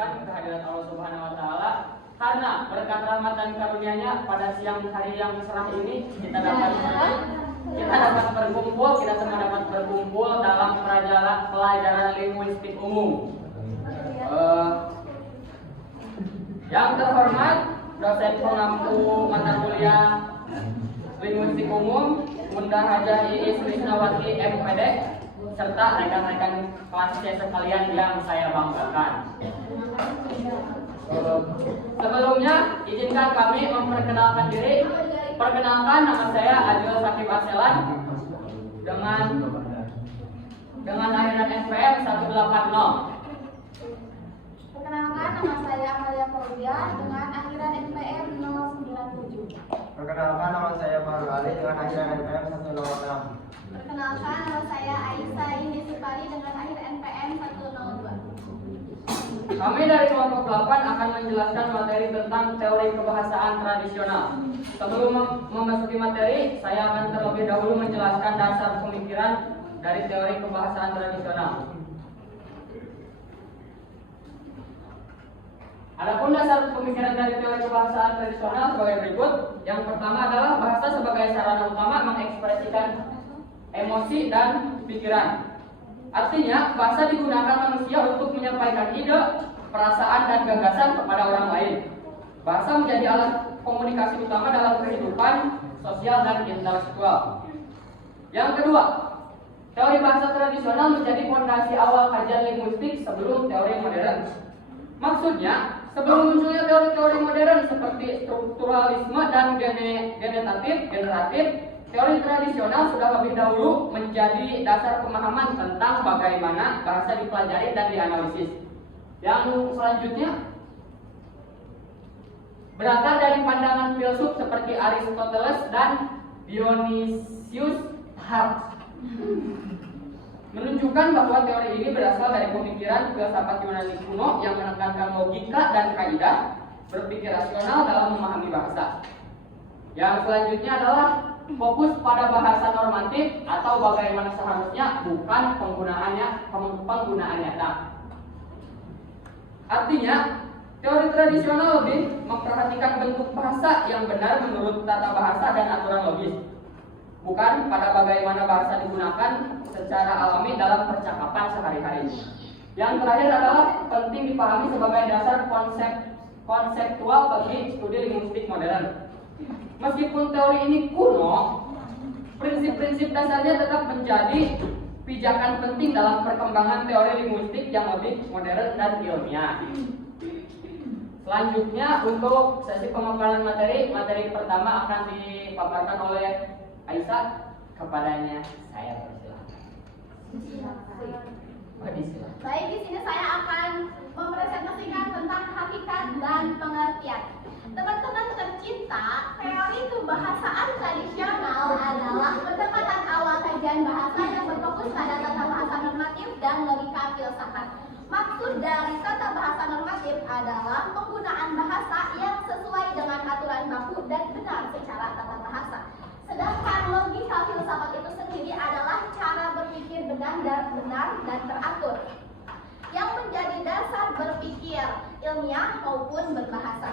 memuliakan kehadirat Allah Subhanahu wa taala karena berkat rahmat dan karunia-Nya pada siang hari yang cerah ini kita dapat berkumpul, kita semua dapat berkumpul dalam pelajaran linguistik umum. Yang terhormat dosen pengampu mata kuliah linguistik umum Bunda Hajah Iis Krisnawati MPD serta rekan-rekan kelasnya sekalian yang saya banggakan. Sebelumnya izinkan kami memperkenalkan diri. Perkenalkan, nama saya Adil Sakib Aselan dengan akhiran NPM 180. Perkenalkan, nama saya Amalia Fauzia dengan akhiran NPM 097. Perkenalkan, nama saya Baru Ali dengan akhiran NPM 106. Perkenalkan, nama saya Aisyah Indi Supari dengan akhir NPM 102. Kami dari kelompok 8 akan menjelaskan materi tentang teori kebahasaan tradisional. Sebelum memasuki materi, saya akan terlebih dahulu menjelaskan dasar pemikiran dari teori kebahasaan tradisional. Adapun dasar pemikiran dari teori kebahasaan tradisional sebagai berikut. Yang pertama adalah bahasa sebagai sarana utama mengekspresikan emosi dan pikiran. Artinya, bahasa digunakan manusia untuk menyampaikan ide, perasaan, dan gagasan kepada orang lain. Bahasa menjadi alat komunikasi utama dalam kehidupan sosial dan intelektual. Yang kedua, teori bahasa tradisional menjadi fondasi awal kajian linguistik sebelum teori modern. Maksudnya, sebelum munculnya teori-teori modern seperti strukturalisme dan generatif, teori tradisional sudah lebih dahulu menjadi dasar pemahaman tentang bagaimana bahasa dipelajari dan dianalisis. Yang selanjutnya berasal dari pandangan filsuf seperti Aristoteles dan Dionysius Hart, menunjukkan bahwa teori ini berasal dari pemikiran filsafat Yunani kuno yang menekankan logika dan kaidah berpikir rasional dalam memahami bahasa. Yang selanjutnya adalah fokus pada bahasa normatif atau bagaimana seharusnya, bukan penggunaan nyata. Artinya, teori tradisional lebih memperhatikan bentuk bahasa yang benar menurut tata bahasa dan aturan logis, bukan pada bagaimana bahasa digunakan secara alami dalam percakapan sehari-hari. Yang terakhir adalah penting dipahami sebagai dasar konseptual bagi studi linguistik modern. Meskipun teori ini kuno, prinsip-prinsip dasarnya tetap menjadi pijakan penting dalam perkembangan teori linguistik yang lebih modern dan ilmiah. Selanjutnya, untuk sesi pemaparan materi pertama akan dipaparkan oleh Aisyah. Kepadanya saya persilakan. Baik, di sini saya akan mempresentasikan tentang hakikat dan pengertian. Teman-teman tercinta, teori kebahasaan tradisional adalah pendekatan awal kajian bahasa yang berfokus pada tata bahasa normatif dan logika filsafat. Maksud dari tata bahasa normatif adalah penggunaan bahasa yang sesuai dengan aturan baku dan benar secara tata bahasa. Sedangkan logika filsafat itu sendiri adalah cara berpikir benar dan teratur yang menjadi dasar berpikir ilmiah maupun berbahasa.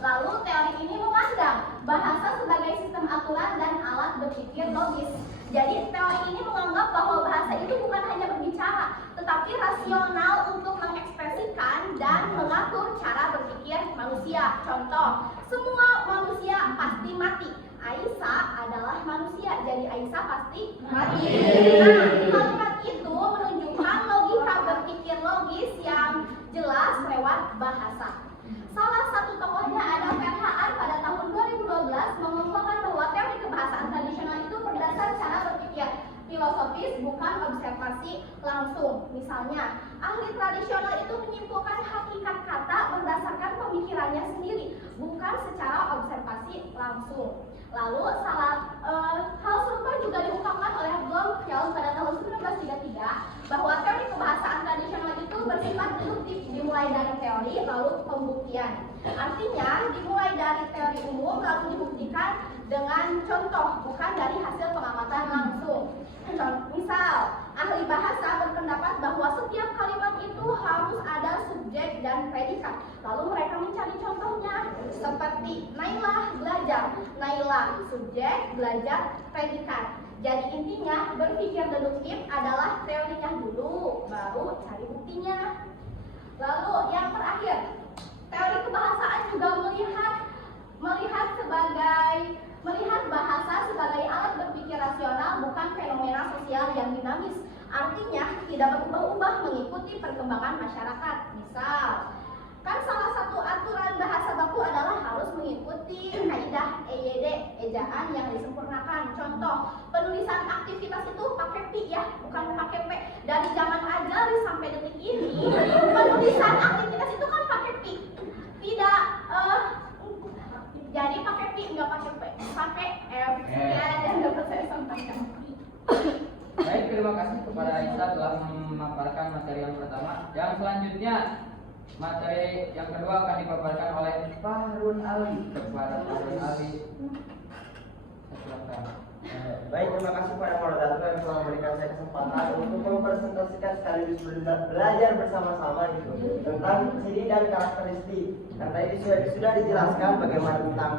Lalu teori ini memandang bahasa sebagai sistem aturan dan alat berpikir logis. Jadi teori ini menganggap bahwa bahasa itu bukan hanya berbicara, tetapi rasional untuk mengekspresikan dan mengatur cara berpikir manusia. Contoh, semua manusia pasti mati. Aisyah adalah manusia, jadi Aisyah pasti mati. Nah, kalimat itu menunjukkan logika berpikir logis yang jelas lewat bahasa. Salah satu tokohnya ada PHR pada tahun 2012 mengemukakan bahwa teori kebahasaan tradisional itu berdasar cara berpikir filosofis, bukan observasi langsung. Misalnya, ahli tradisional itu menyimpulkan hakikat kata berdasarkan pemikirannya sendiri, bukan secara observasi langsung. Lalu hal serupa juga diungkapkan oleh Bloomfield pada tahun 1933 bahwa teori kebahasaan tradisional itu bersifat deduktif, dimulai dari teori lalu pembuktian. Artinya dimulai dari teori umum lalu dibuktikan dengan contoh, bukan dari hasil pengamatan langsung. Misal, ahli bahasa berpendapat bahwa setiap kalimat itu harus ada subjek dan predikat. Lalu mereka mencari contohnya seperti Naila belajar, Naila subjek, belajar predikat. Jadi intinya berpikir deduktif adalah teorinya dulu, baru cari buktinya. Lalu yang terakhir, teori kebahasaan juga melihat bahasa sebagai alat berpikir rasional, bukan fenomena sosial yang dinamis. Artinya tidak berubah-ubah mengikuti perkembangan masyarakat. Misal, kan salah satu aturan bahasa baku adalah harus mengikuti kaidah EYD, ejaan yang disempurnakan. Contoh, penulisan aktivitas itu pakai pi ya, bukan pakai p. Dari zaman ajar sampai detik ini, penulisan aktivitas itu kan pakai pi. Tidak jadi pakai pi, nggak pakai p, pakai f. Ya, dan dapat saya sampaikan. Baik, terima kasih kepada Aisyah telah memaparkan materi yang pertama. Yang selanjutnya, materi yang kedua akan dipaparkan oleh Fahrun Ali. Kepada Fahrun Ali, silakan. Baik, terima kasih kepada moderator yang telah memberikan saya kesempatan untuk mempresentasikan sekaligus belajar bersama-sama gitu tentang ciri dan karakteristik. Dan tadi sudah dijelaskan bagaimana tentang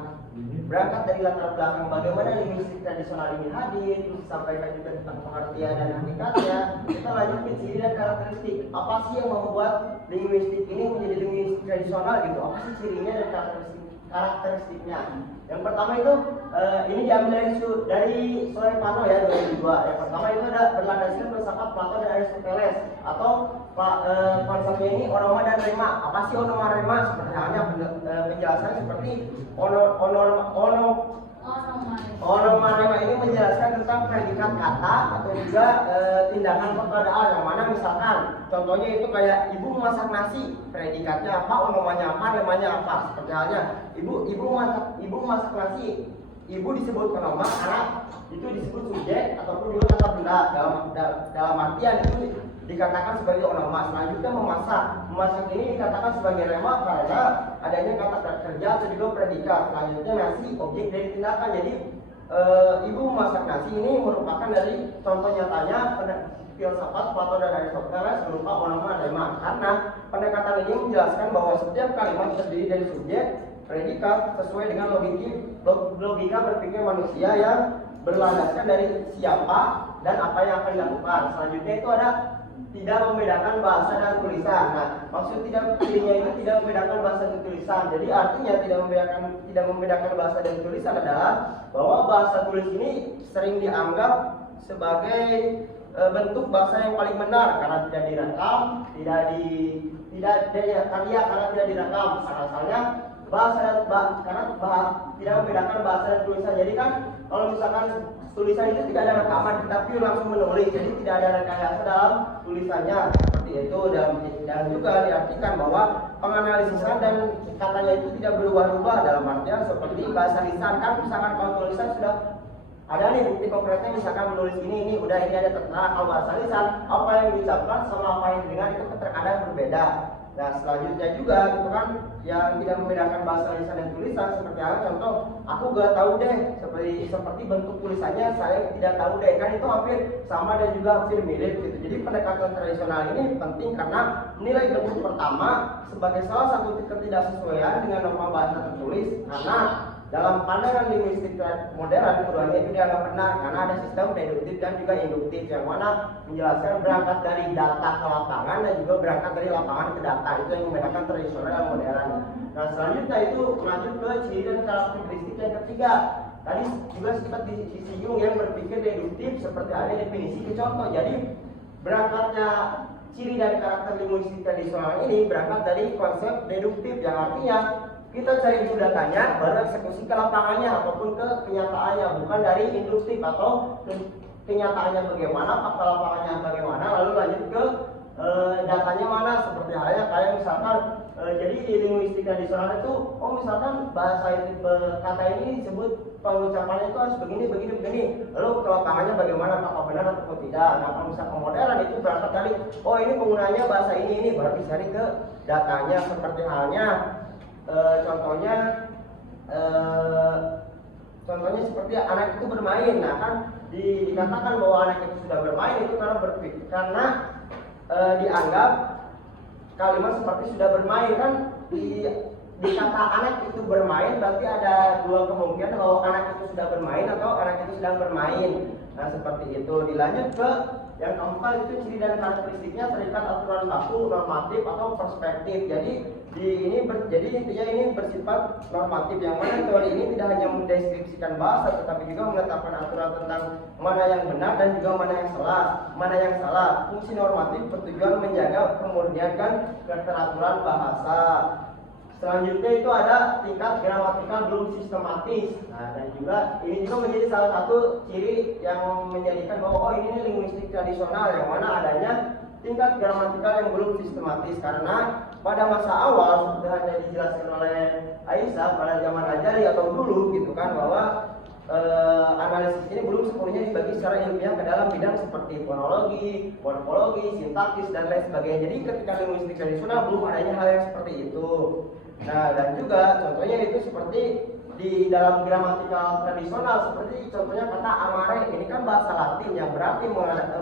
berangkat dari latar belakang bagaimana linguistik tradisional ini hadir, terus disampaikan juga tentang pengertian dan hakikatnya. Kita lanjut ke ciri dan karakteristik. Apa sih yang membuat linguistik ini menjadi linguistik tradisional gitu? Apa sih cirinya dan karakteristiknya? Yang pertama itu ini diambil dari Sorepano ya 2002. Yang pertama itu ada berlandaskan filsafat Plato dan Aristoteles atau konsepnya ini onoma dan rema. Apa sih onoma rema? Seperti halnya penjelasan seperti onoma rema ini menjelaskan tentang predikat kata atau juga tindakan perkataan yang mana misalkan contohnya itu kayak ibu masak nasi, predikatnya apa, onomanya apa, remanya apa. Seperti halnya ibu masak nasi, ibu disebut onoma karena itu disebut subjek ataupun juga kata benda dalam artian itu dikatakan sebagai onoma. Selanjutnya memasak ini dikatakan sebagai rema karena adanya kata kerja atau juga predikat. Selanjutnya nasi, objek dari tindakan. Jadi ibu memasak nasi ini merupakan dari contoh nyatanya filsafat Plato dan Aristoteles berupa onoma rema, karena pendekatan ini menjelaskan bahwa setiap kalimat terdiri dari subjek, predikat sesuai dengan logika berpikir manusia yang berlandaskan dari siapa dan apa yang akan dilakukan. Selanjutnya itu ada tidak membedakan bahasa dan tulisan. Nah, maksud cirinya itu tidak membedakan bahasa dan tulisan. Jadi artinya tidak membedakan bahasa dan tulisan adalah bahwa bahasa tulis ini sering dianggap sebagai bentuk bahasa yang paling benar karena tidak direkam, karena tidak direkam. Asalnya bahasa dan tidak membedakan bahasa dan tulisan. Jadi kan kalau misalkan tulisan itu tidak ada rekaman, tetapi langsung menulis, jadi tidak ada rekayasa dalam tulisannya seperti itu. Dan juga diartikan bahwa penganalisisan dan katanya itu tidak berubah-ubah dalam artian seperti bahasa lisan. Kan misalkan kalau tulisan sudah ada nih bukti konkretnya, misalkan menulis ini udah ini ada tertera. Kalau bahasa lisan apa yang diucapkan sama apa yang didengar itu terkadang berbeda. Nah, selanjutnya juga gitu kan yang tidak membedakan bahasa lisan dan tulisan seperti apa, contoh aku gak tahu deh, seperti bentuk tulisannya saya tidak tahu deh, kan itu hampir sama dan juga hampir mirip gitu. Jadi pendekatan tradisional ini penting karena nilai bentuk pertama sebagai salah satu ketidaksesuaian dengan norma bahasa tertulis, karena dalam pandangan linguistik modern keduanya itu dianggap benar karena ada sistem deduktif dan juga induktif yang mana menjelaskan berangkat dari data ke lapangan dan juga berangkat dari lapangan ke data. Itu yang membedakan tradisional dan modern. Nah, selanjutnya itu lanjut ke ciri dan karakteristik yang ketiga. Tadi juga sempat disinggung yang berpikir deduktif seperti ada definisi ke contoh. Jadi berangkatnya ciri dan karakter linguistik tradisional ini berangkat dari konsep deduktif yang artinya kita cari dulu datanya, baru eksekusi ke lapangannya ataupun ke kenyataannya, bukan dari induktif atau kenyataannya bagaimana, fakta lapangannya bagaimana, lalu lanjut ke datanya mana. Seperti halnya kayak misalkan jadi di linguistik tradisional itu, misalkan bahasa itu kata ini disebut pengucapannya itu harus begini, lalu ke lapangannya bagaimana, apakah benar atau tidak. Nah, kalau misalkan modern itu berangkat dari ini penggunanya bahasa ini, baru dicari ke datanya. Seperti halnya contohnya seperti anak itu bermain. Nah, kan dikatakan bahwa anak itu sudah bermain itu karena dianggap kalimat seperti sudah bermain kan di kata anak itu bermain berarti ada dua kemungkinan bahwa anak itu sudah bermain atau anak itu sedang bermain. Nah seperti itu. Dilanjut ke yang keempat itu ciri dan karakteristiknya terikat aturan baku, normatif atau perspektif. Jadi jadi intinya ini bersifat normatif yang mana teori ini tidak hanya mendeskripsikan bahasa tetapi juga menetapkan aturan tentang mana yang benar dan juga mana yang salah. Fungsi normatif bertujuan menjaga kemurnian dan keteraturan bahasa. Selanjutnya itu ada tingkat gramatikal belum sistematis. Nah, dan juga ini juga menjadi salah satu ciri yang menjadikan bahwa oh ini linguistik tradisional yang mana adanya tingkat gramatikal yang belum sistematis karena pada masa awal seperti hanya dijelaskan oleh Aisyah pada zaman Ajari atau dulu gitu kan bahwa analisis ini belum sepenuhnya dibagi secara ilmiah ke dalam bidang seperti fonologi, morfologi, sintaksis dan lain sebagainya. Jadi ketika linguistik tradisional belum adanya hal yang seperti itu. Nah, dan juga contohnya itu seperti di dalam gramatikal tradisional seperti contohnya kata amare ini kan bahasa Latin yang berarti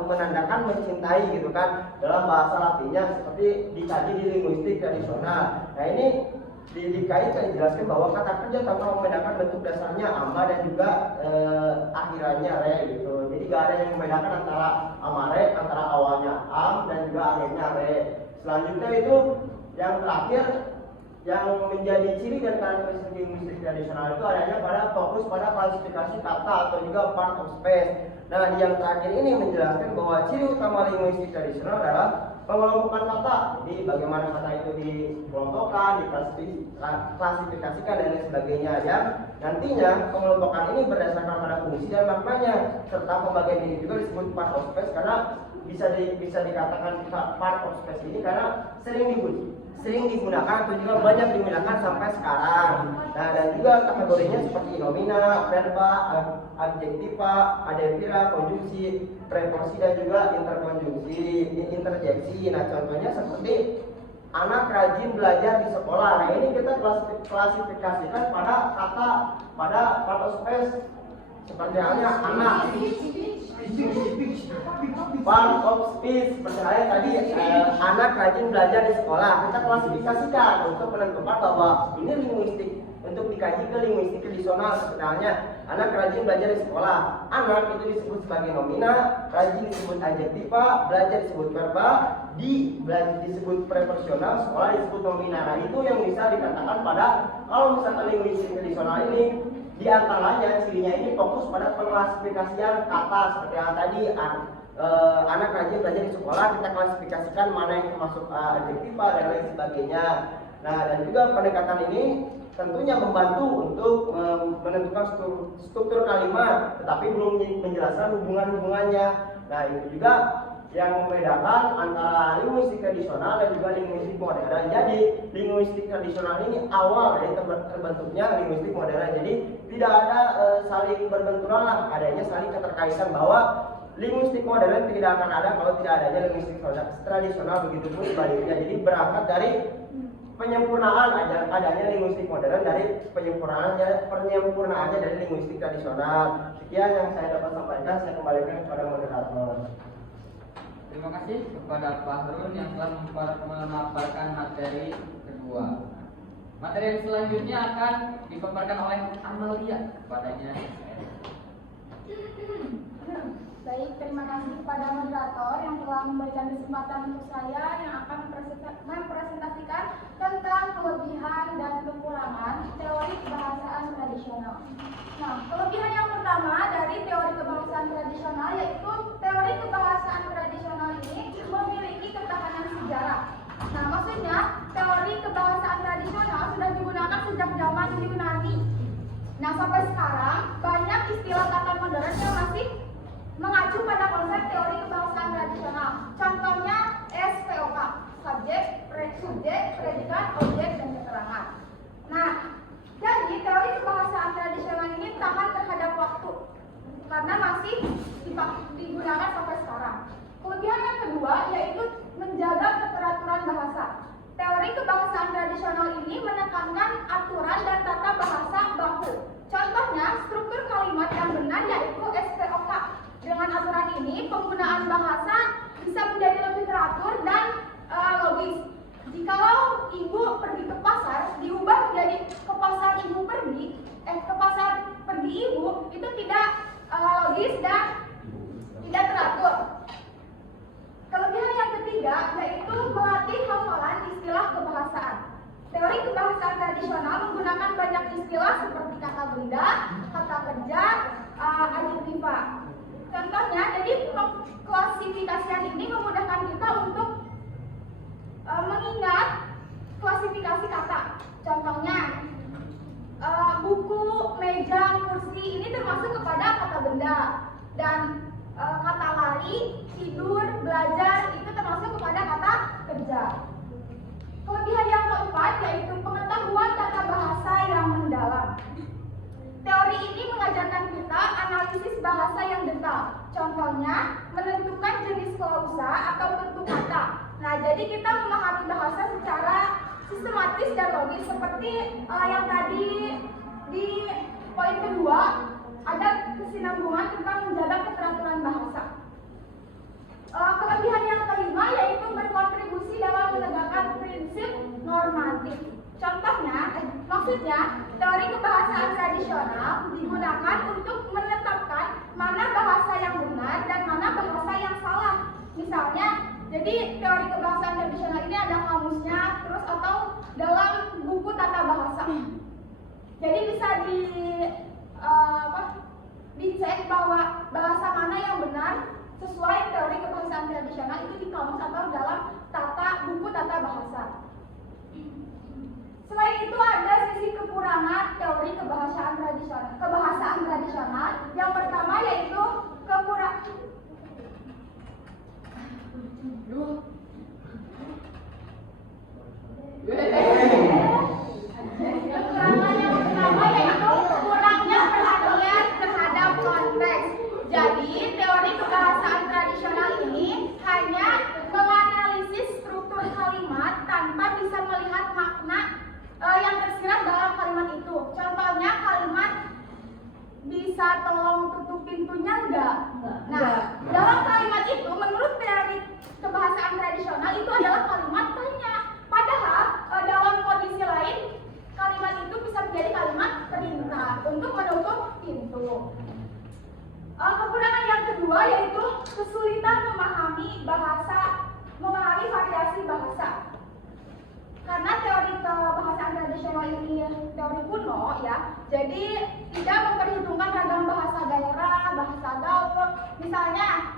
menandakan mencintai gitu kan dalam bahasa Latinnya seperti dikaji di linguistik tradisional. Nah, ini dikaitkan dijelaskan bahwa kata kerja tanpa membedakan bentuk dasarnya ama dan juga akhirannya re gitu. Jadi gak ada yang membedakan antara amare, antara awalnya am dan juga akhirnya re. Selanjutnya itu yang terakhir yang menjadi ciri dan karakteristik linguistik tradisional itu adanya pada fokus pada klasifikasi kata atau juga part of speech. Nah, di yang terakhir ini menjelaskan bahwa ciri utama linguistik tradisional adalah pengelompokan kata. Jadi bagaimana kata itu dikelompokkan, diklasifikasikan dan lain sebagainya. Dan nantinya pengelompokan ini berdasarkan pada fungsi dan maknanya serta pembagian ini juga disebut part of speech karena bisa dikatakan part of speech ini karena sering digunakan atau juga banyak digunakan sampai sekarang. Nah, dan juga kategorinya seperti nomina, verba, adjektiva, adverba, konjungsi, preposisi dan juga interjeksi. Nah, contohnya seperti anak rajin belajar di sekolah. Nah, ini kita klasifikasikan pada kata pada part of speech seperti halnya anak part of speech seperti halnya tadi anak rajin belajar di sekolah. Kita klasifikasikan untuk menentukan bahwa ini linguistik untuk dikaji ke linguistik tradisional seperti halnya anak rajin belajar di sekolah. Anak itu disebut sebagai nomina, rajin disebut adjektiva, belajar disebut verba, belajar disebut preposisional, sekolah disebut nomina. Nah, itu yang bisa dikatakan pada kalau misalkan linguistik tradisional ini di antaranya cirinya ini fokus pada pengklasifikasian kata seperti yang tadi anak rajin belajar di sekolah, kita klasifikasikan mana yang termasuk adjektiva dan lain sebagainya. Nah, dan juga pendekatan ini tentunya membantu untuk menentukan struktur kalimat, tetapi belum menjelaskan hubungan-hubungannya. Nah, itu juga yang membedakan antara linguistik tradisional dan juga linguistik modern. Jadi linguistik tradisional ini awal dari terbentuknya linguistik modern. Jadi tidak ada saling berbenturan lah, adanya saling keterkaitan bahwa linguistik modern tidak akan ada kalau tidak adanya linguistik tradisional, begitu pun sebaliknya. Jadi berangkat dari penyempurnaan adanya linguistik modern dari penyempurnaannya dari linguistik tradisional. Sekian yang saya dapat sampaikan, saya kembalikan kepada moderator. Terima kasih kepada Pak Harun yang telah memaparkan materi kedua. Materi yang selanjutnya akan dipaparkan oleh Amalia kepadanya. Baik, terima kasih kepada moderator yang telah memberikan kesempatan untuk saya yang akan mempresentasikan tentang kelebihan dan kekurangan teori kebahasaan tradisional. Nah, kelebihan yang pertama dari teori kebahasaan tradisional yaitu teori kebahasaan tradisional ini memiliki ketahanan sejarah. Nah, maksudnya teori kebahasaan tradisional sudah digunakan sejak zaman Yunani. Nah, sampai sekarang banyak istilah kata modern yang masih mengacu pada konsep teori kebahasaan tradisional. Contohnya SPOK, subjek, predikat, objek, dan keterangan. Nah, jadi teori kebahasaan tradisional ini tahan terhadap waktu karena masih digunakan sampai sekarang. Kelebihan yang kedua yaitu menjaga keteraturan bahasa. Teori kebahasaan tradisional ini menekankan aturan dan tata bahasa baku. Contohnya, struktur kalimat yang benar yaitu SPOK. Dengan aturan ini, penggunaan bahasa bisa menjadi lebih teratur dan logis. Jikalau ibu pergi ke pasar, diubah menjadi ke pasar ibu pergi, ke pasar pergi ibu, itu tidak logis dan tidak teratur. Kelebihan yang ketiga yaitu melatih hafalan istilah kebahasaan. Teori kebahasaan tradisional menggunakan banyak istilah seperti kata benda, kata kerja, adjektiva. Contohnya, jadi klasifikasian ini memudahkan kita untuk mengingat klasifikasi kata. Contohnya, buku, meja, kursi ini termasuk kepada kata benda, dan kata lari, tidur, belajar itu termasuk kepada kata kerja. Kelebihan yang keempat yaitu pengetahuan tata bahasa yang mendalam. Teori ini mengajarkan kita analisis bahasa yang detail. Contohnya, menentukan jenis klausa atau bentuk kata. Nah, jadi kita memahami bahasa secara sistematis dan logis, seperti yang tadi di poin kedua ada kesinambungan tentang menjaga keteraturan bahasa. Kelebihan yang kelima yaitu berkontribusi dalam menegakkan prinsip normatif. Contohnya, maksudnya teori kebahasaan tradisional digunakan untuk menetapkan mana bahasa yang benar dan mana bahasa yang salah. Misalnya, jadi teori kebahasaan tradisional ini ada kamusnya, terus atau dalam buku tata bahasa. Jadi bisa dicek bahwa bahasa mana yang benar sesuai teori kebahasaan tradisional itu di kamus atau dalam buku tata bahasa. Selain itu ada sisi kekurangan teori kebahasaan tradisional. Yang pertama yaitu kekurangan yang pertama yaitu kurangnya perhatian terhadap konteks. Jadi teori kebahasaan tradisional ini hanya menganalisis struktur kalimat tanpa bisa melihat makna yang tersirat dalam kalimat itu. Contohnya kalimat bisa tolong tutup pintunya enggak? Nah, dalam kalimat itu menurut teori kebahasaan tradisional itu adalah kalimat tanya. Padahal dalam kondisi lain kalimat itu bisa menjadi kalimat perintah untuk menutup pintu. Kekurangan yang kedua yaitu kesulitan memahami variasi bahasa. Karena teori kebahasaan tradisional ini teori kuno ya, jadi tidak memperhitungkan ragam bahasa daerah, bahasa gaul. Misalnya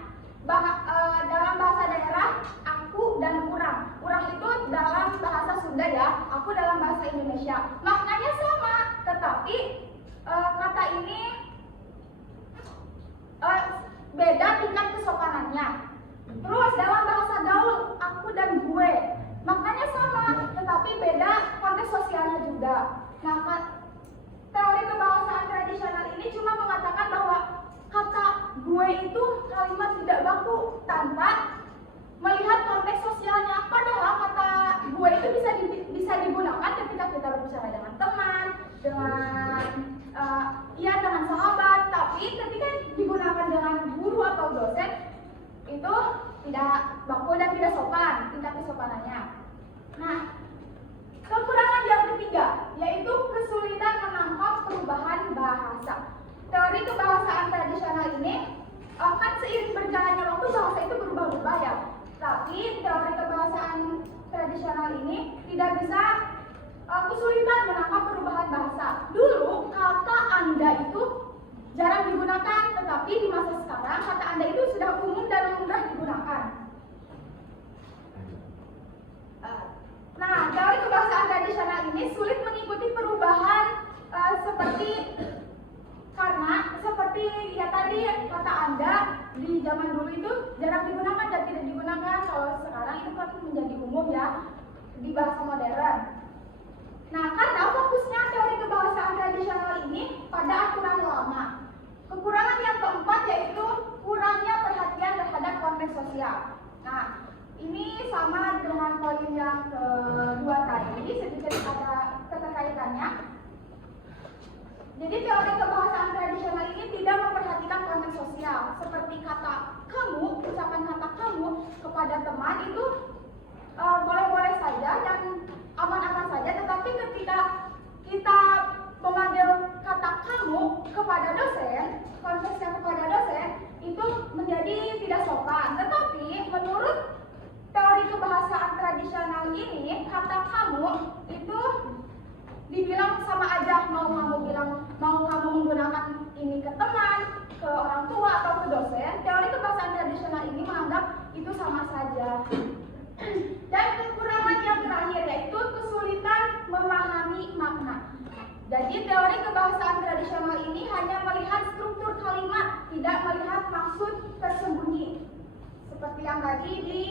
dalam bahasa daerah aku dan urang. Urang itu dalam bahasa Sunda ya, aku dalam bahasa Indonesia. Maknanya sama, tetapi kata ini beda tingkat kesopanannya. Terus dalam bahasa gaul aku dan gue, maknanya sama, tetapi beda konteks sosialnya juga. Nah, teori kebahasaan tradisional ini cuma mengatakan bahwa kata gue itu kalimat tidak baku tanpa melihat konteks sosialnya. Padahal kata gue itu bisa digunakan ketika kita berbicara dengan teman, dengan sahabat. Tapi ketika digunakan dengan guru atau dosen itu tidak baku dan tidak sopan tingkat kesopanannya. Nah, kekurangan yang ketiga yaitu kesulitan menangkap perubahan bahasa. Teori kebahasaan tradisional ini kan seiring berjalannya waktu bahasa itu berubah-ubah ya. Tapi teori kebahasaan tradisional ini tidak bisa kesulitan menangkap perubahan bahasa. Dulu kata Anda itu jarang digunakan, tetapi di masa sekarang kata Anda itu sudah umum dan lumrah digunakan. Nah, teori kebahasaan tradisional ini sulit mengikuti perubahan seperti ya tadi kata Anda di zaman dulu itu jarang digunakan dan tidak digunakan. Kalau sekarang itu kan menjadi umum ya di bahasa modern. Nah, karena fokusnya teori kebahasaan tradisional ini pada aturan lama. Kekurangan yang keempat yaitu kurangnya perhatian terhadap konteks sosial. Nah, ini sama dengan poin yang kedua tadi, sedikit ada keterkaitannya. Jadi teori kebahasaan tradisional ini tidak memperhatikan konteks sosial, seperti kata kamu, ucapan kata kamu kepada teman itu boleh-boleh saja dan aman-aman saja, tetapi ketika kita memanggil kata kamu kepada dosen, konteksnya kepada dosen, itu menjadi tidak sopan. Tetapi menurut teori kebahasaan tradisional ini, kata kamu itu dibilang sama aja, mau kamu menggunakan ini ke teman, ke orang tua atau ke dosen. Teori kebahasaan tradisional ini menganggap itu sama saja. Dan kekurangan yang terakhir yaitu kesulitan memahami makna. Jadi teori kebahasaan tradisional ini hanya melihat struktur kalimat, tidak melihat maksud tersembunyi. Seperti yang tadi di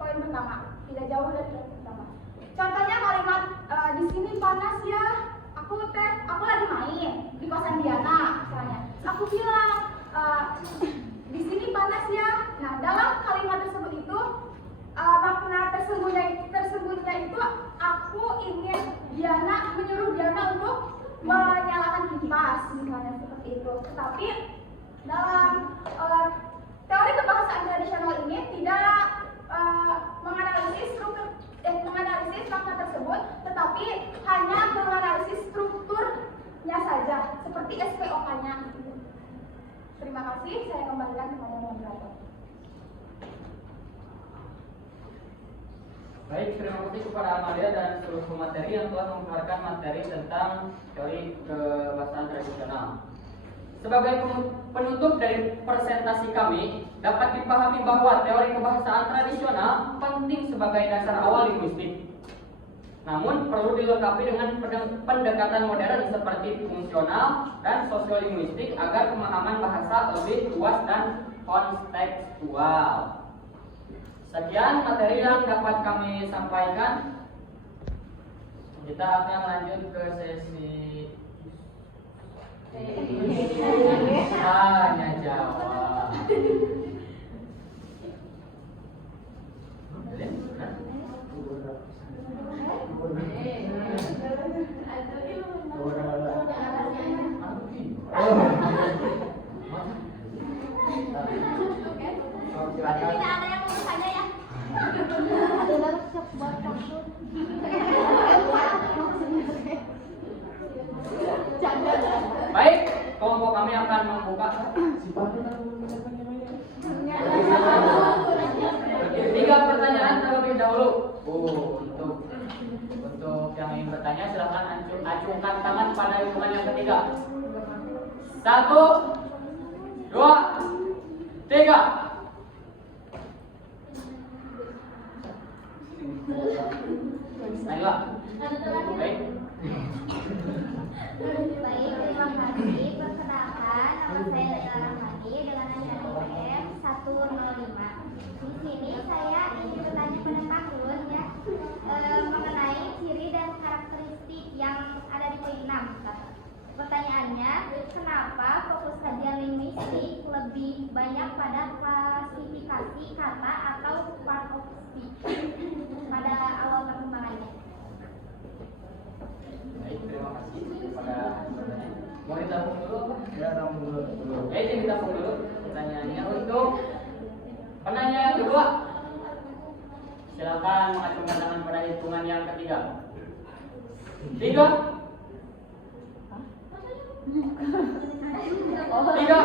poin pertama, tidak jauh dari poin pertama. Contohnya kalimat di sini panas ya, aku lagi main di kosan Diana misalnya. Aku bilang di sini panas ya. Nah, dalam kalimat tersebut itu makna tersembunyinya itu aku ingin menyuruh Diana untuk menyalakan kipas misalnya seperti itu. Tetapi dalam teori kebahasaan tradisional ini tidak menganalisis makna tersebut, tetapi hanya menganalisis strukturnya saja, seperti SPOK-nya. Terima kasih, saya kembalikan kepada moderator. Baik, terima kasih kepada Amalia dan seluruh materi yang telah mengeluarkan materi tentang teori kebahasaan tradisional. Sebagai penutup dari presentasi kami, dapat dipahami bahwa teori kebahasaan tradisional penting sebagai dasar awal linguistik. Namun perlu dilengkapi dengan pendekatan modern seperti fungsional dan sosiolinguistik agar pemahaman bahasa lebih luas dan kontekstual. Sekian materi yang dapat kami sampaikan. Kita akan lanjut ke sesi tanya jawab. Tidak ada yang mau tanya ya? Baik, kelompok kami akan membuka 3 pertanyaan terlebih dahulu. Untuk yang ingin bertanya silakan acungkan tangan pada hitungan yang ketiga. 1, 2, 3. Ayolah. Baik. Baik, terima kasih. Perkenalkan, nama saya Laila Rahmani dengan acara IPM 105. Di sini saya ingin bertanya pada Kak Lun ya, mengenai ciri dan karakteristik yang ada di poin 6. Pertanyaannya, kenapa fokus kajian linguistik lebih banyak pada klasifikasi kata atau part of speech pada awal perkembangannya? Baik, terima kasih kepada mau ditanggung dulu apa? Ya, tanggung dulu. Baik, ditanggung dulu pertanyaannya. Untuk penanya yang kedua, silakan mengacungkan tangan pada hitungan yang ketiga. 3. 3.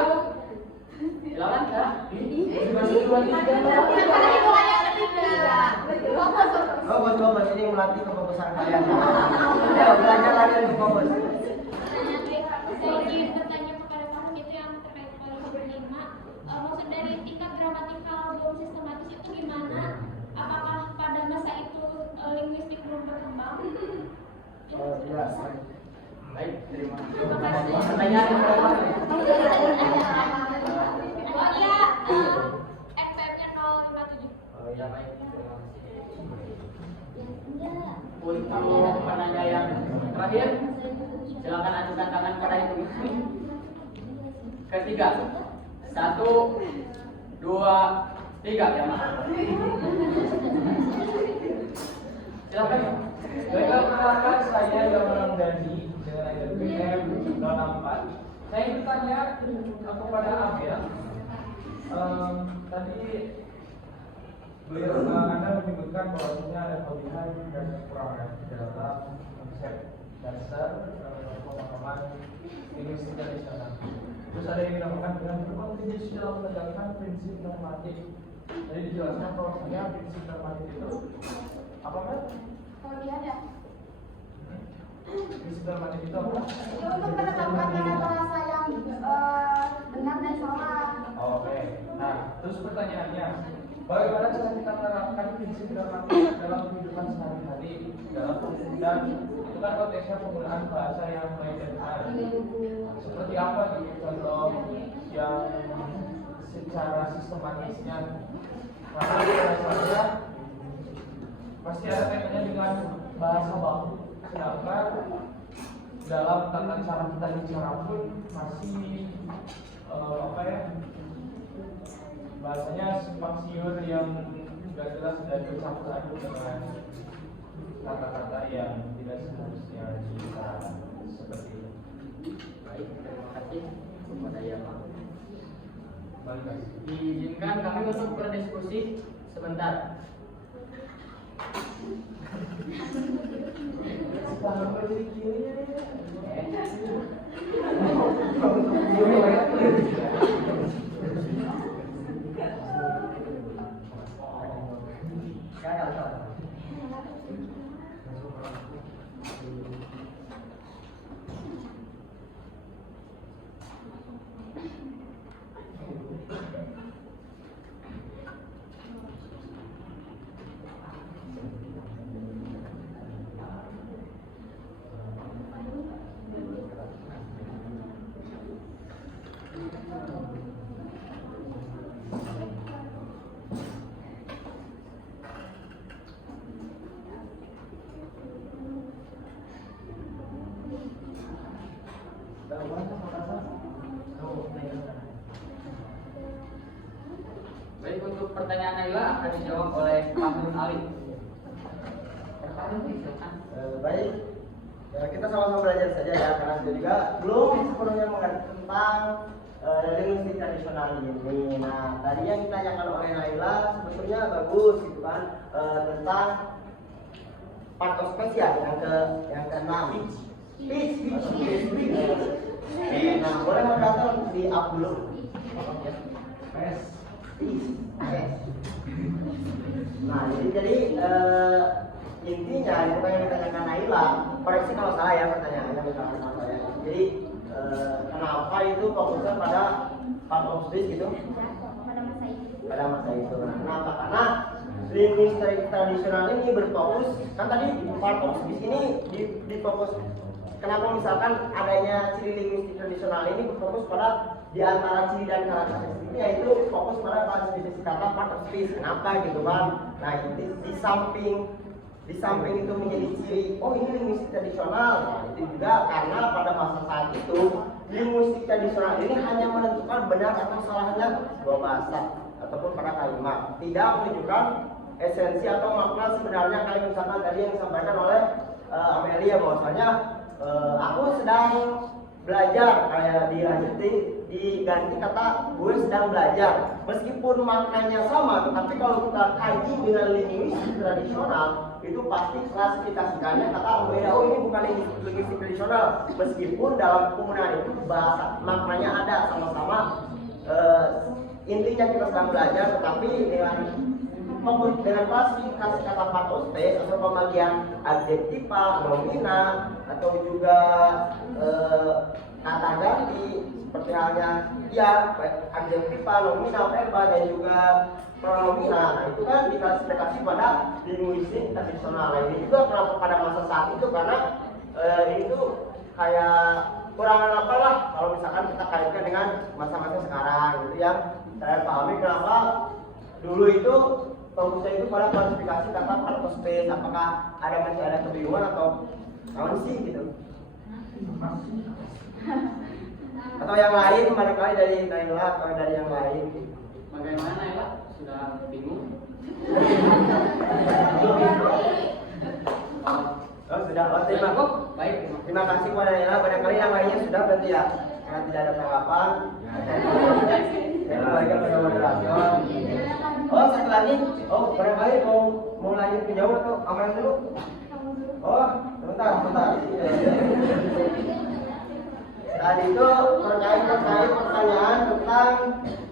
Silakan ya. Fokus ini melatih kefokusan kalian. Ya, belajar lagi untuk fokus. Saya ingin bertanya kepada Pak itu yang terkait poin 5. Maksud dari tingkat gramatikal belum sistematis itu gimana? Apakah pada masa itu linguistik belum berkembang? Ya. Baik, terima kasih. Pertanyaan yang berapa? Oh iya, FPM-nya 057. Oh ya, baik. Terima kasih. Untuk penanya yang terakhir, silakan ajukan tangan pada hitungan ketiga. 1, 2, 3 ya, Mas. Silakan. Perkenalkan, saya Yohanan Dani dengan IPM 04. Saya ingin bertanya kepada Abel. Tadi beliau Anda menyebutkan bahwasanya ada kelebihan dan kekurangan dalam konsep dasar pemahaman linguistik tradisional. Terus ada yang dinamakan dengan kontingensi dalam menegakkan prinsip normatif. Jadi dijelaskan bahwasanya prinsip normatif itu apa kan? Kelebihan ya. Prinsip normatif itu apa? Itu untuk menetapkan kata bahasa yang benar dan salah. Oke. Nah, terus pertanyaannya, bagaimana cara kita menerapkan prinsip normatif dalam kehidupan sehari-hari dalam dan itu kan konteksnya penggunaan bahasa yang baik dan benar. Seperti apa gitu contoh yang secara sistematisnya? Karena biasanya pasti ada kaitannya dengan bahasa baku, sedangkan dalam tata cara kita bicara pun masih apa ya, bahasanya simpang siur yang tidak jelas dan bercampur aduk dengan kata-kata yang tidak seharusnya dibicarakan seperti itu. Baik, terima kasih kepada yang Balik lagi. diizinkan kami untuk berdiskusi sebentar. Baik, untuk pertanyaan Naila akan dijawab oleh Pak Nur Ali. Baik, ya, kita sama-sama belajar saja ya, karena kita juga belum sepenuhnya mengerti tentang linguistik tradisional ini. Nah, tadi yang ditanyakan oleh Naila sebetulnya bagus gitu kan, tentang part of speech ya, yang ke-6. Speech. Nah, boleh moderator di up dulu. Nah, jadi intinya itu yang ditanyakan Naila, koreksi kalau salah ya pertanyaannya, misalkan apa ya. Jadi kenapa itu fokusnya pada part of speech gitu? Pada masa itu. Nah, kenapa? Karena linguistik tradisional ini berfokus, kan tadi part of speech ini difokus. Kenapa misalkan adanya ciri linguistik tradisional ini berfokus pada di antara ciri dan karakteristiknya, yaitu fokus pada klasifikasi kata part of speech. Kenapa gitu kan? Nah, di samping itu menjadi ciri, oh ini linguistik tradisional. Nah, itu juga karena pada masa saat itu linguistik tradisional ini hanya menentukan benar atau salahnya sebuah bahasa ataupun pada kalimat, tidak menunjukkan esensi atau makna sebenarnya. Kayak misalkan tadi yang disampaikan oleh Amelia, bahwasanya aku sedang belajar, kayak diganti kata gue sedang belajar, meskipun maknanya sama, tetapi kalau kita kaji dengan linguistik tradisional itu pasti klasifikasikannya kata beda. Oh, ini bukan linguistik tradisional, meskipun dalam penggunaan itu bahasa maknanya ada sama-sama, intinya kita sedang belajar, tetapi dengan klasifikasi kata part of speech atau pembagian adjektiva, nomina, atau juga kata ganti seperti halnya ya, adjektiva, nomina, verba, dan juga pronomina. Nah, itu kan diklasifikasi pada linguistik tradisional. Nah, ini juga kenapa pada masa saat itu, karena itu kayak kurangan apa lah kalau misalkan kita kaitkan dengan masa-masa sekarang gitu ya. Saya pahami kenapa dulu itu fokusnya itu pada klasifikasi kata part of speech. Apakah masih ada kebingungan atau apa sih gitu? Atau yang lain, barangkali dari Naila atau dari yang lain? Bagaimana Naila? Sudah bingung? Oh, sudah. Oh, Baik. terima kasih kepada Naila. Barangkali yang lainnya sudah berarti ya, karena tidak ada tanggapan. Saya bagian pada moderator. Oh, satu lagi. Oh, barangkali mau lanjut ke jauh atau aman dulu? Oh, sebentar. Tadi itu terkait pertanyaan tentang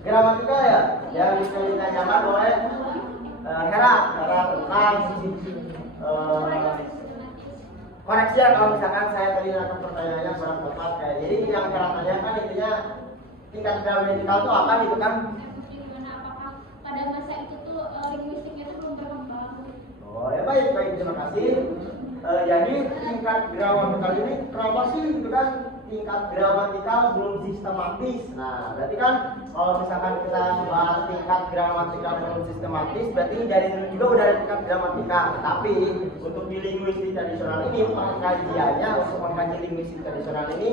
gramatika ya, yang bisa ditanyakan oleh Hera tentang koreksi ya kalau misalkan saya tadi nangkap pertanyaannya kurang tepat kayak. Jadi yang Hera tanyakan intinya tingkat gramatikal itu apa gitu kan? Gimana apakah pada masa itu tuh linguistiknya itu belum berkembang? Oh ya baik terima kasih. Jadi tingkat gramatikal ini kenapa sih gitu kan? Tingkat gramatikal belum sistematis. Nah berarti kan kalau misalkan kita bahas tingkat gramatikal belum sistematis, berarti dari dulu juga udah ada tingkat gramatikal. Tapi untuk di linguistik tradisional ini pengkajiannya untuk mengkaji linguistik tradisional ini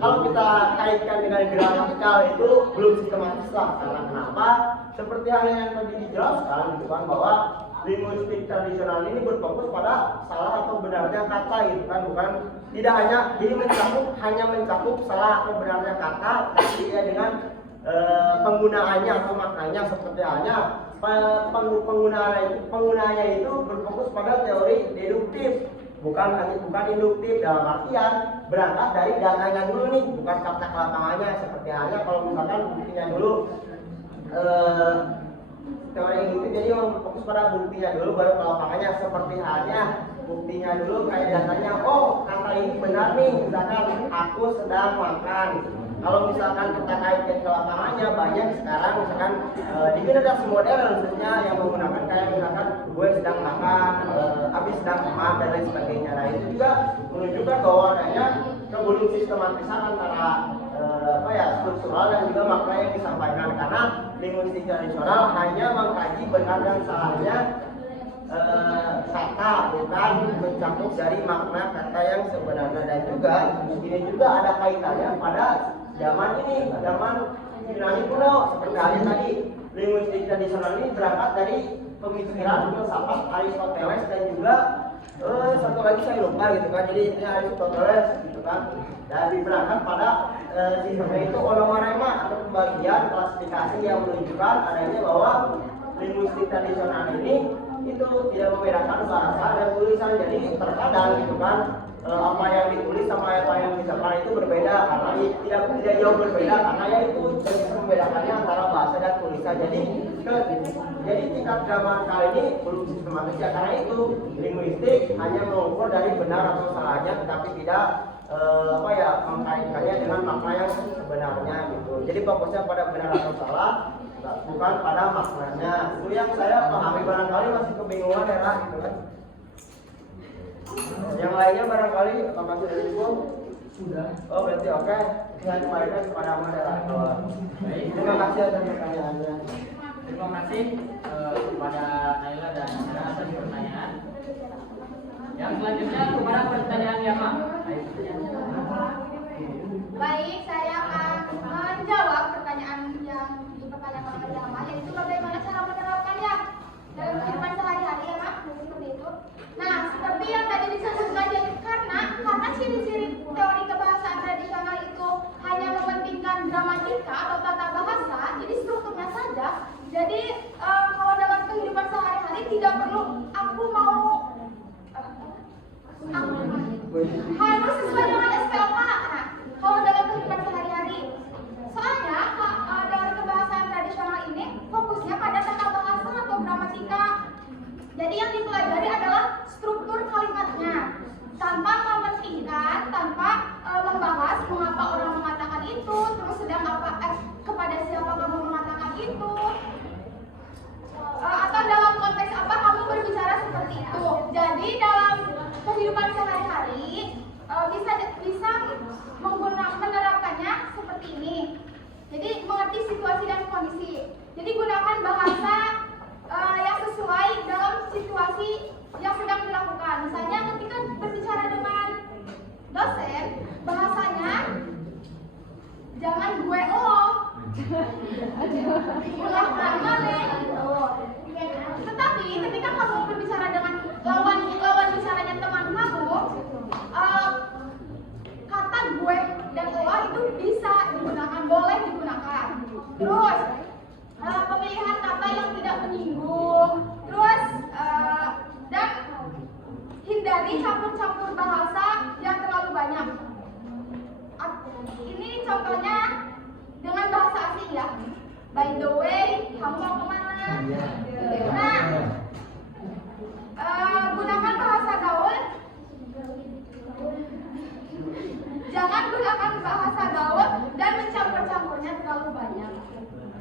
kalau kita kaitkan dengan gramatikal itu belum sistematis lah. Karena kenapa? Seperti hal yang tadi dijelaskan gitu kan bahwa linguistik tradisional ini berfokus pada salah atau benarnya kata gitu kan, bukan tidak hanya jadi mencakup salah atau benarnya kata, tapi ya dengan penggunaannya atau maknanya seperti halnya penggunaannya itu berfokus pada teori deduktif, bukan induktif dalam artian berangkat dari datanya dulu nih, bukan fakta lapangannya. Seperti halnya kalau misalkan buktinya dulu teori induktif jadi fokus pada buktinya dulu baru ke lapangannya. Seperti halnya buktinya dulu kayak datanya, oh kata ini benar nih, misalkan aku sedang makan. Kalau misalkan kita kaitkan ke lapangannya banyak sekarang misalkan di generasi modern khususnya yang menggunakan kayak misalkan gue sedang makan, habis sedang makan dan lain sebagainya. Nah itu juga menunjukkan bahwa adanya kebelum sistematisan antara struktural dan juga makna yang disampaikan, karena linguistik tradisional hanya mengkaji benar dan salahnya kata, bukan mencakup dari makna kata yang sebenarnya. Dan juga ini juga ada kaitannya pada zaman Yunani kuno. Seperti halnya tadi linguistik tradisional ini berangkat dari pemikiran filsafat Aristoteles dan juga satu lagi saya lupa gitu kan. Jadi ini Aristoteles gitu kan. Dan berangkat pada sistemnya itu onomarema atau pembagian klasifikasi yang menunjukkan adanya bahwa linguistik tradisional ini itu tidak membedakan bahasa dan tulisan. Jadi terkadang gitu kan apa yang ditulis sama apa yang misalkan itu berbeda, karena tidak jauh berbeda karena ya itu bisa membedakannya antara bahasa dan tulisan. Jadi tingkat gramatikal ini belum sistematis ya, karena itu linguistik hanya mengukur dari benar atau salahnya, tetapi tidak mengkaitkannya dengan makna yang sebenarnya gitu. Jadi fokusnya pada benar atau salah, bukan pada maknanya. Itu yang saya pahami, barangkali masih kebingungan ya lah gitu kan. Yang lainnya barangkali apakah sudah cukup? Sudah. Oh berarti oke. Saya kembalikan kepada Ahmad ya. Baik, terima kasih atas pertanyaannya. Terima kasih kepada Naila dan Hera atas pertanyaan. Yang selanjutnya kepada pertanyaan Yama. Baik, saya akan menjawab pertanyaan yang dipertanyakan oleh Yama, yaitu bagaimana cara menerapkannya dalam kehidupan sehari-hari ya Mak, seperti itu. Nah, seperti yang tadi disebutkan, jadi karena ciri-ciri teori kebahasaan tradisional itu hanya mementingkan gramatika atau tata bahasa, jadi strukturnya saja. Jadi kalau dalam kehidupan sehari-hari tidak perlu harus sesuai dengan SPOK. Nah, kalau dalam kehidupan sehari-hari, soalnya teori kebahasaan tradisional ini fokusnya pada tata bahasa atau gramatika. Jadi yang dipelajari adalah struktur kalimatnya, tanpa membahas mengapa orang mengatakan itu, terus sedang kepada siapa kamu mengatakan itu, atau dalam konteks apa kamu berbicara seperti itu. Jadi dalam kehidupan sehari-hari bisa menerapkannya seperti ini. Jadi mengerti situasi dan kondisi. Jadi gunakan bahasa yang sesuai dalam situasi yang sedang dilakukan. Misalnya ketika berbicara dengan dosen, bahasanya jangan gue lo, gunakan mane. Tetapi ketika kamu berbicara dengan lawan bicaranya teman kamu, kata gue dan lo itu bisa digunakan, boleh digunakan. Terus pemilihan kata yang tidak menyinggung. Terus dan hindari campur-campur bahasa yang terlalu banyak. Ini contohnya dengan bahasa asing ya. By the way, kamu mau kemana? Nah, gunakan bahasa gaul. Jangan gunakan bahasa gaul dan mencampur-campurnya terlalu banyak.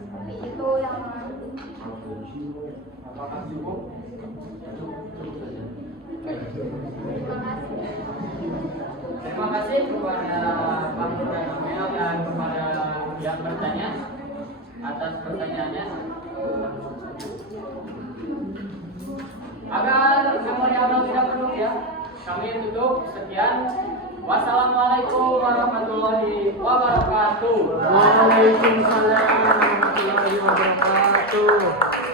Seperti itu yang Apakah cukup? Terima kasih kepada Pak Nur dan Amel dan kepada yang bertanya atas pertanyaannya. Agar memori Abang tidak penuh ya, kami tutup. Sekian. Wassalamualaikum warahmatullahi wabarakatuh. Waalaikumsalam warahmatullahi wabarakatuh.